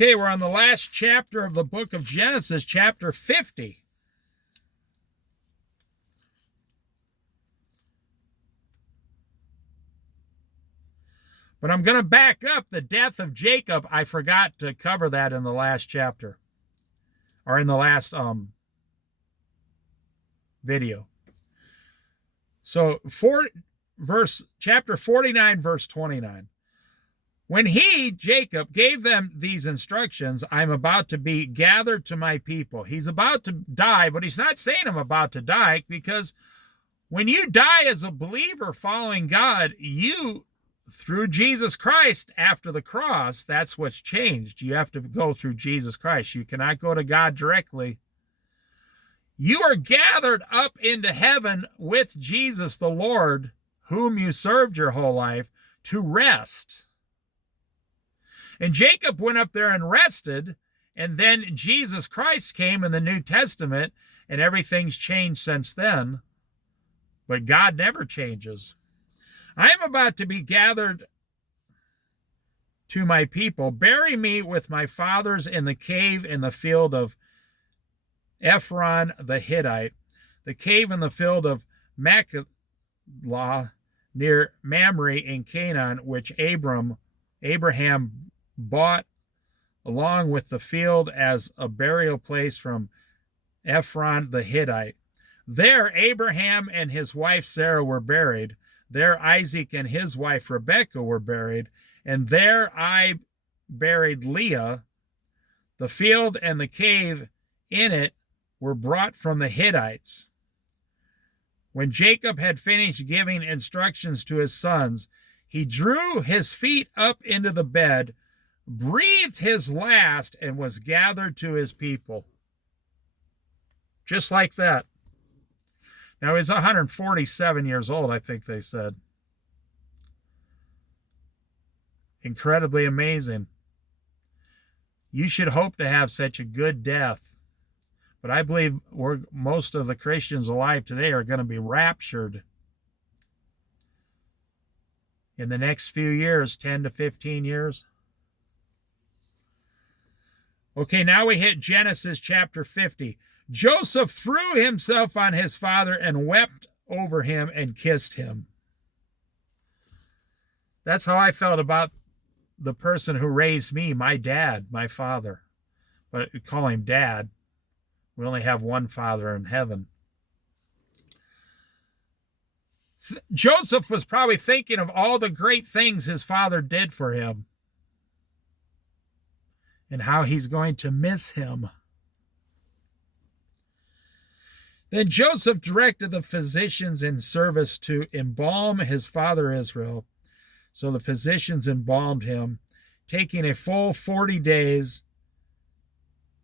Okay, we're on the last chapter of the book of Genesis, chapter 50. But I'm going to back up the death of Jacob. I forgot to cover that in the last chapter, or in the last video. So chapter 49, verse 29. When he, Jacob, gave them these instructions, I'm about to be gathered to my people. He's about to die, but he's not saying I'm about to die, because when you die as a believer following God, you, through Jesus Christ after the cross, that's what's changed. You have to go through Jesus Christ. You cannot go to God directly. You are gathered up into heaven with Jesus the Lord, whom you served your whole life, to rest. And Jacob went up there and rested, and then Jesus Christ came in the New Testament, and everything's changed since then. But God never changes. I am about to be gathered to my people. Bury me with my fathers in the cave in the field of Ephron the Hittite, the cave in the field of Machpelah near Mamre in Canaan, which Abraham bought along with the field as a burial place from Ephron the Hittite. There Abraham and his wife Sarah were buried. There Isaac and his wife Rebekah were buried. And there I buried Leah. The field and the cave in it were brought from the Hittites. When Jacob had finished giving instructions to his sons, he drew his feet up into the bed, breathed his last, and was gathered to his people. Just like that. Now, he's 147 years old, I think they said. Incredibly amazing. You should hope to have such a good death. But I believe most of the Christians alive today are going to be raptured in the next few years, 10 to 15 years. Okay, now we hit Genesis chapter 50. Joseph threw himself on his father and wept over him and kissed him. That's how I felt about the person who raised me, my dad, my father. But we call him dad. We only have one Father in heaven. Joseph was probably thinking of all the great things his father did for him and how he's going to miss him. Then Joseph directed the physicians in service to embalm his father Israel. So the physicians embalmed him, taking a full 40 days,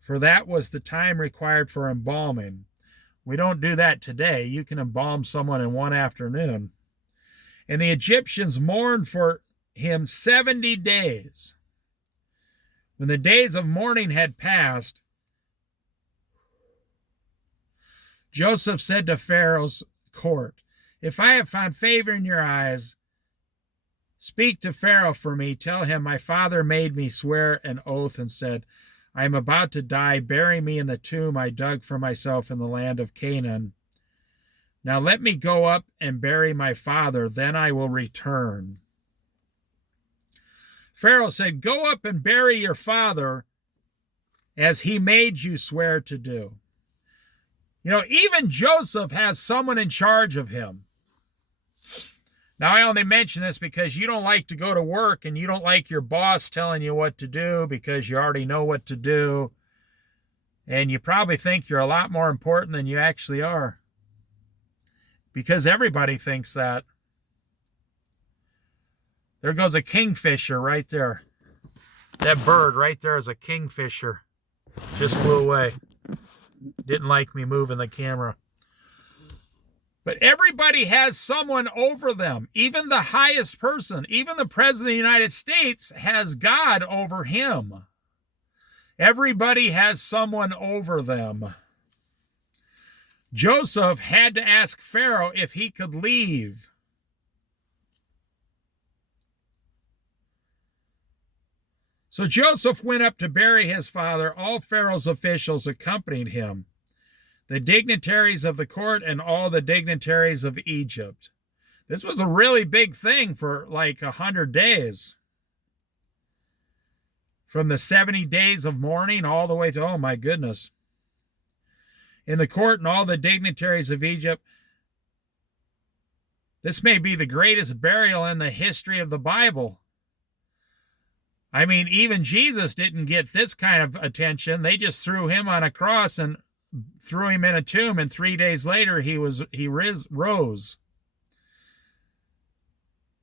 for that was the time required for embalming. We don't do that today. You can embalm someone in one afternoon. And the Egyptians mourned for him 70 days. When the days of mourning had passed, Joseph said to Pharaoh's court, "If I have found favor in your eyes, speak to Pharaoh for me. Tell him my father made me swear an oath and said, I am about to die. Bury me in the tomb I dug for myself in the land of Canaan. Now let me go up and bury my father, then I will return." Pharaoh said, "Go up and bury your father as he made you swear to do." You know, even Joseph has someone in charge of him. Now, I only mention this because you don't like to go to work and you don't like your boss telling you what to do because you already know what to do. And you probably think you're a lot more important than you actually are. Because everybody thinks that. There goes a kingfisher right there. That bird right there is a kingfisher. Just flew away. Didn't like me moving the camera. But everybody has someone over them. Even the highest person, even the President of the United States has God over him. Everybody has someone over them. Joseph had to ask Pharaoh if he could leave. So Joseph went up to bury his father. All Pharaoh's officials accompanied him, the dignitaries of the court and all the dignitaries of Egypt. This was a really big thing for like 100 days. From the 70 days of mourning all the way to, oh my goodness. In the court and all the dignitaries of Egypt. This may be the greatest burial in the history of the Bible. I mean, even Jesus didn't get this kind of attention. They just threw him on a cross and threw him in a tomb, and 3 days later he rose.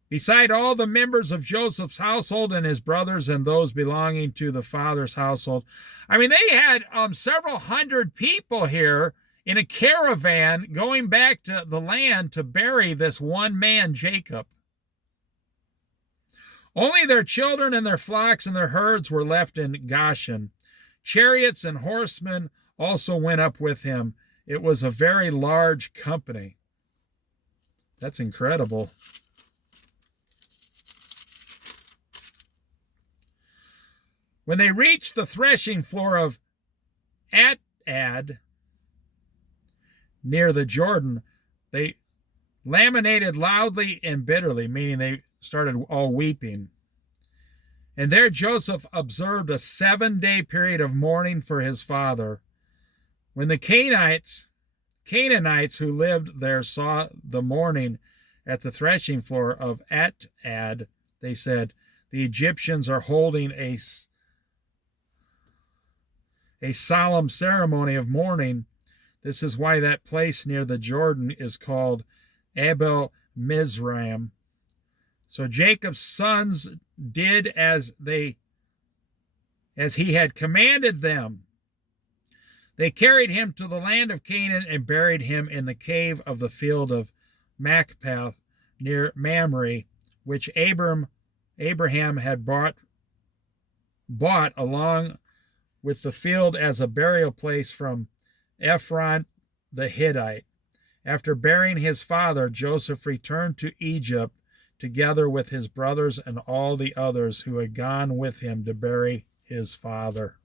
Beside all the members of Joseph's household and his brothers and those belonging to the father's household. I mean, they had several hundred people here in a caravan going back to the land to bury this one man, Jacob. Only their children and their flocks and their herds were left in Goshen. Chariots and horsemen also went up with him. It was a very large company. That's incredible. When they reached the threshing floor of Atad, near the Jordan, they lamentated loudly and bitterly, meaning they started all weeping. And there Joseph observed a 7-day period of mourning for his father. When the Canaanites who lived there saw the mourning at the threshing floor of Atad, they said, the Egyptians are holding a solemn ceremony of mourning. This is why that place near the Jordan is called Abel Mizraim. So Jacob's sons did as he had commanded them. They carried him to the land of Canaan and buried him in the cave of the field of Machpelah near Mamre, which Abraham had bought along with the field as a burial place from Ephron the Hittite. After burying his father, Joseph returned to Egypt together with his brothers and all the others who had gone with him to bury his father.